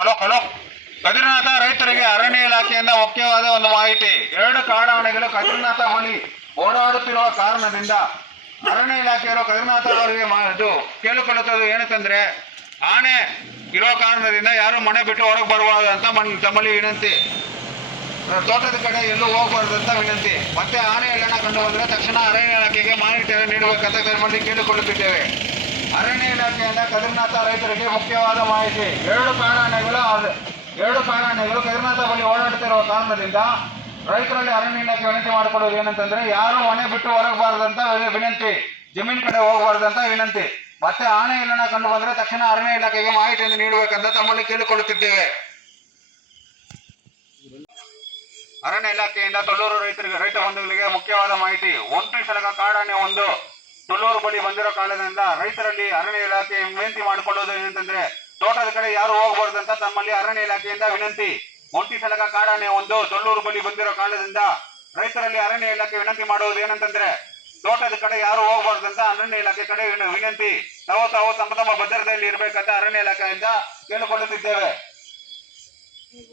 Hello hello ಕದಿರನಾಥ ರೈತರಿಗೆ ಅರಣ್ಯ ಇಲಾಖೆಯಿಂದ ಮುಖ್ಯವಾದ ಒಂದು ಮಾಹಿತಿ. 2 ಕಾಡಾನೆಗಳು ಕದಿರನಾಥ ಬಳಿ ಓಡಾಡುತ್ತಿರುವ ಕಾರಣದಿಂದ ಅರಣ್ಯ ಇಲಾಖೆಯವರು ಕದಿರನಾಥ ಅವರಿಗೆ ಕೇಳಿಕೊಳ್ಳುತ್ತದೆ ಏನಂತಂದ್ರೆ, ಆನೆ ಇರೋ ಕಾರಣದಿಂದ ಯಾರು ಮನೆ ಬಿಟ್ಟು ಹೊರಗೆ ಬರಬಾರದು ಅಂತ ತಮ್ಮಲ್ಲಿ ವಿನಂತಿ. ತೋಟದ ಕಡೆ ಎಲ್ಲೂ ಹೋಗಬಾರ್ದಂತ ವಿನಂತಿ. ಮತ್ತೆ ಆನೆ ಎಲ್ಲನ ಕಂಡು ಬಂದರೆ ತಕ್ಷಣ ಅರಣ್ಯ ಇಲಾಖೆಗೆ ಮಾಹಿತಿ ನೀಡಬೇಕಂತ ತಮ್ಮಲ್ಲಿ ಕೇಳಿಕೊಳ್ಳುತ್ತಿದ್ದೇವೆ. ಅರಣ್ಯ ಇಲಾಖೆಯಿಂದ ಕದಿರನಾಥ ರೈತರಿಗೆ ಮುಖ್ಯವಾದ ಮಾಹಿತಿ. 2 ಕಾಡಾನೆಗಳು ಕದಿರನಾಥ ಬಳಿ ಓಡಾಡುತ್ತಿರುವ ಕಾರಣದಿಂದ ರೈತರಲ್ಲಿ ಅರಣ್ಯ ಇಲಾಖೆ ವಿನಂತಿ ಮಾಡಿಕೊಳ್ಳೋದು ಏನಂತಂದ್ರೆ, ಯಾರು ಮನೆ ಬಿಟ್ಟು ಹೊರಗಬಾರದಂತ ವಿನಂತಿ, ಜಮೀನ್ ಕಡೆ ಹೋಗಬಾರ್ದಂತ ವಿನಂತಿ. ಮತ್ತೆ ಆನೆ ಎಲ್ಲನ ಕಂಡು ಬಂದರೆ ತಕ್ಷಣ ಅರಣ್ಯ ಇಲಾಖೆಗೆ ಮಾಹಿತಿಯನ್ನು ನೀಡಬೇಕಂತ ತಮ್ಮಲ್ಲಿ ಕೇಳಿಕೊಳ್ಳುತ್ತಿದ್ದೇವೆ. ಅರಣ್ಯ ಇಲಾಖೆಯಿಂದ ತೊಳ್ಳೂರು ರೈತ ಬಂಧುಗಳಿಗೆ ಮುಖ್ಯವಾದ ಮಾಹಿತಿ. ಒಂಟಿ ಸಲಗ ಕಾಡಾನೆ ಒಂದು ತೊಳ್ಳೂರು ಬಳಿ ಬಂದಿರೋ ಕಾರಣದಿಂದ ರೈತರಲ್ಲಿ ಅರಣ್ಯ ಇಲಾಖೆ ವಿನಂತಿ ಮಾಡಿಕೊಳ್ಳುವುದು ಏನಂತಂದ್ರೆ, ತೋಟದ ಕಡೆ ಯಾರು ಹೋಗಬಾರ್ದಂತ ತಮ್ಮಲ್ಲಿ ಅರಣ್ಯ ಇಲಾಖೆಯಿಂದ ವಿನಂತಿ. ಒಂಟಿ ಸಲಗ ಕಾಡಾನೆ ಒಂದು ತೊಳ್ಳೂರು ಬಳಿ ಬಂದಿರೋ ಕಾರಣದಿಂದ ರೈತರಲ್ಲಿ ಅರಣ್ಯ ಇಲಾಖೆ ವಿನಂತಿ ಮಾಡುವುದು ಏನಂತಂದ್ರೆ, ತೋಟದ ಕಡೆ ಯಾರು ಹೋಗಬಾರ್ದಂತ ಅರಣ್ಯ ಇಲಾಖೆ ಕಡೆ ವಿನಂತಿ. ತಾವು ತಮ್ಮ ಭದ್ರತೆಯಲ್ಲಿ ಇರಬೇಕಂತ ಅರಣ್ಯ ಇಲಾಖೆಯಿಂದ ಕೇಳಿಕೊಳ್ಳುತ್ತಿದ್ದೇವೆ.